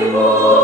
Господи,